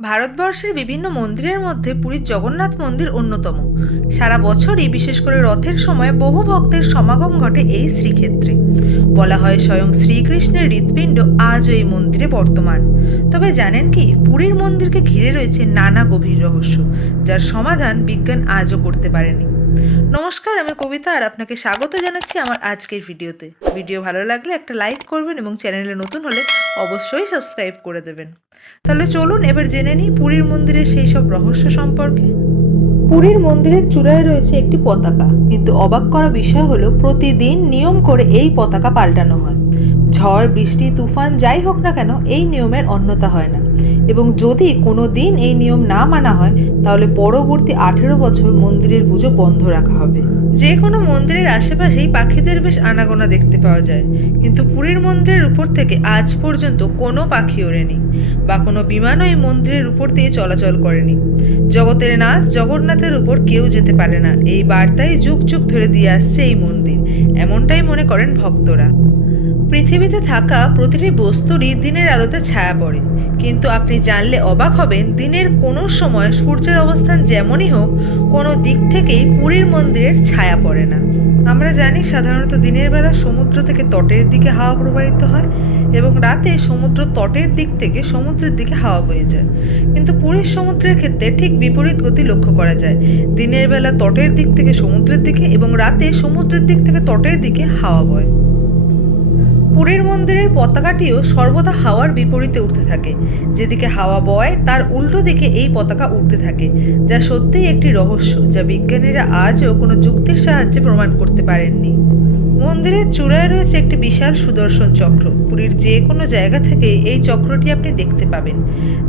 ভারতবর্ষের বিভিন্ন মন্দিরের মধ্যে পুরীর জগন্নাথ মন্দির অন্যতম। সারা বছরই বিশেষ করে রথের সময় বহু ভক্তের সমাগম ঘটে এই শ্রীক্ষেত্রে। বলা হয় স্বয়ং শ্রীকৃষ্ণের হৃৎপিণ্ড আজও এই মন্দিরে বর্তমান। তবে জানেন কি, পুরীর মন্দিরকে ঘিরে রয়েছে নানা গভীর রহস্য, যার সমাধান বিজ্ঞান আজও করতে পারেনি। নমস্কার, আমি কবিতা আর আপনাকে স্বাগত জানাচ্ছি আমার আজকের ভিডিওতে। ভিডিও ভালো লাগলে একটা লাইক করবেন এবং চ্যানেলে নতুন হলে অবশ্যই সাবস্ক্রাইব করে দেবেন। তাহলে চলুন এবার জেনে নিই পুরীর মন্দিরের সেই সব রহস্য সম্পর্কে। পুরীর মন্দিরের চূড়ায় রয়েছে একটি পতাকা, কিন্তু অবাক করা বিষয় হলো প্রতিদিন নিয়ম করে এই পতাকা পাল্টানো হয়। ঝড় বৃষ্টি তুফান যাই হোক না কেন, এই নিয়মের অন্যতা হয় না। এবং যদি কোনো দিন এই নিয়ম না মানা হয়, তাহলে পরবর্তী 18 বছর মন্দিরের পুজো বন্ধ রাখা হবে। যে কোনো মন্দিরের আশেপাশেই পাখিদের বেশ আনাগোনা দেখতে পাওয়া যায়, কিন্তু পুরীর মন্দিরের উপর থেকে আজ পর্যন্ত কোনো পাখি ওড়েনি বা কোনো বিমানও এই মন্দিরের উপর দিয়ে চলাচল করেনি। জগতের নাথ জগন্নাথের উপর কেউ যেতে পারে না, এই বার্তাই যুগ যুগ ধরে দিয়ে আসছে এই মন্দির, এমনটাই মনে করেন ভক্তরা। পৃথিবীতে থাকা প্রতিটি বস্তুরই দিনের আলোতে ছায়া পড়ে, কিন্তু আপনি জানলে অবাক হবেন, দিনের কোনো সময় সূর্যের অবস্থান যেমনই হোক, কোনো দিক থেকেই পুরীর মন্দিরের ছায়া পড়ে না। আমরা জানি সাধারণত দিনের বেলা সমুদ্র থেকে তটের দিকে হাওয়া প্রবাহিত হয় এবং রাতে সমুদ্র তটের দিক থেকে সমুদ্রের দিকে হাওয়া বয়ে যায়, কিন্তু পুরীর সমুদ্রের ক্ষেত্রে ঠিক বিপরীত গতি লক্ষ্য করা যায়। দিনের বেলা তটের দিক থেকে সমুদ্রের দিকে এবং রাতে সমুদ্রের দিক থেকে তটের দিকে হাওয়া বয়। পুরীর মন্দিরের পতাকাটিও সর্বদা হাওয়ার বিপরীতে উঠতে থাকে। যেদিকে হাওয়া বয় তার উল্টো দিকে এই পতাকা উঠতে থাকে, যা সত্যিই একটি রহস্য, যা বিজ্ঞানীরা আজও কোনো যুক্তির সাহায্যে প্রমাণ করতে পারেননি। মন্দিরের চূড়ায় রয়েছে একটি বিশাল সুদর্শন চক্র। পুরীর যে কোনো জায়গা থেকে এই চক্রটি আপনি দেখতে পাবেন,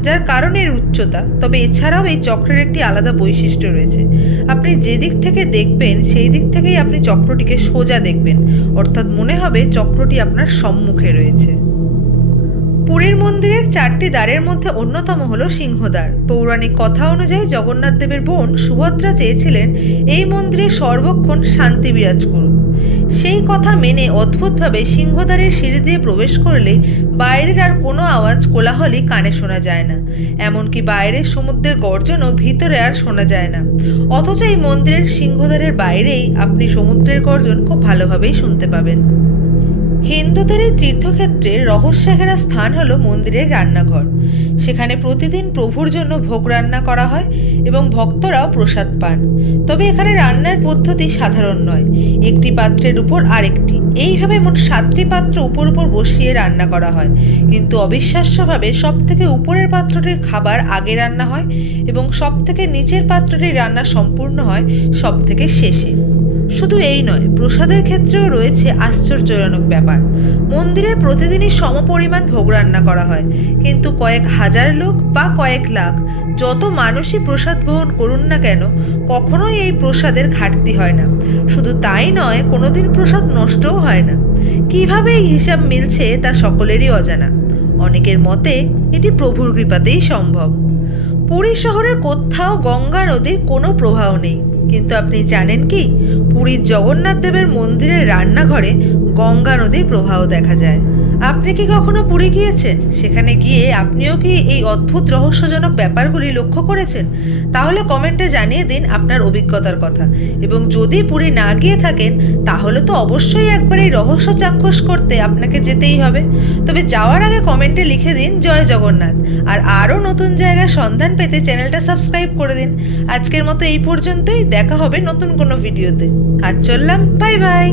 যার কারণ এর উচ্চতা। তবে এছাড়াও এই চক্রের একটি আলাদা বৈশিষ্ট্য রয়েছে। আপনি যে দিক থেকে দেখবেন সেই দিক থেকেই আপনি চক্রটিকে সোজা দেখবেন, অর্থাৎ মনে হবে চক্রটি আপনার সম্মুখে রয়েছে। পুরীর মন্দিরের 4টি দ্বারের মধ্যে অন্যতম হল সিংহদ্বার। পৌরাণিক কথা অনুযায়ী জগন্নাথ দেবের বোন সুভদ্রা চেয়েছিলেন এই মন্দিরে সর্বক্ষণ শান্তি বিরাজ করুক। সেই কথা মেনে অদ্ভুতভাবে সিংহদ্বারের সিঁড়ি দিয়ে প্রবেশ করলে বাইরের আর কোনো আওয়াজ কোলাহলই কানে শোনা যায় না, এমনকি বাইরের সমুদ্রের গর্জনও ভিতরে আর শোনা যায় না। অথচ এই মন্দিরের সিংহদ্বারের বাইরেই আপনি সমুদ্রের গর্জন খুব ভালোভাবেই শুনতে পাবেন। হিন্দুদের এই তীর্থক্ষেত্রে রহস্যঘেরা স্থান হলো মন্দিরের রান্নাঘর। সেখানে প্রতিদিন প্রভুর জন্য ভোগ রান্না করা হয় এবং ভক্তরাও প্রসাদ পান। তবে এখানে রান্নার পদ্ধতি সাধারণ নয়, একটি পাত্রের উপর আরেকটি, এইভাবে মোট 7টি পাত্র উপর উপর বসিয়ে রান্না করা হয়। কিন্তু অবিশ্বাস্যভাবে সব থেকে উপরের পাত্রটির খাবার আগে রান্না হয় এবং সব থেকে নিচের পাত্রটির রান্না সম্পূর্ণ হয় সব থেকে শেষে। শুধু এই নয়, প্রসাদের ক্ষেত্রেও রয়েছে আশ্চর্যজনক ব্যাপার। মন্দিরে প্রতিদিনই সমপরিমাণ ভোগ রান্না করা হয়, কিন্তু কয়েক হাজার লোক বা কয়েক লাখ যত মানুষই প্রসাদ গ্রহণ করুন না কেন, কখনোই এই প্রসাদের ঘাটতি হয় না। শুধু তাই নয়, কোনোদিন প্রসাদ নষ্টও হয় না। কিভাবে এই হিসাব মিলছে তা সকলেরই অজানা। অনেকের মতে এটি প্রভুর কৃপাতেই সম্ভব। পুরী শহরের কোথাও গঙ্গা নদীর কোনো প্রবাহ নেই, কিন্তু আপনি জানেন কি, পুরীর জগন্নাথ দেবের মন্দিরের রান্নাঘরে গঙ্গা নদীর প্রবাহ দেখা যায়। আপনি কি কখনো পুরী গিয়েছেন? সেখানে গিয়ে আপনিও কি এই অদ্ভুত রহস্যজনক ব্যাপারগুলি লক্ষ্য করেছেন? তাহলে কমেন্টে জানিয়ে দিন আপনার অভিজ্ঞতার কথা। এবং যদি পুরী না গিয়ে থাকেন, তাহলে তো অবশ্যই একবার এই রহস্য চাক্ষুষ করতে আপনাকে যেতেই হবে। তবে যাওয়ার আগে কমেন্টে লিখে দিন জয় জগন্নাথ। আর আরও নতুন জায়গার সন্ধান পেতে চ্যানেলটা সাবস্ক্রাইব করে দিন। আজকের মতো এই পর্যন্তই, দেখা হবে নতুন কোনো ভিডিওতে। আজ চললাম, বাই বাই।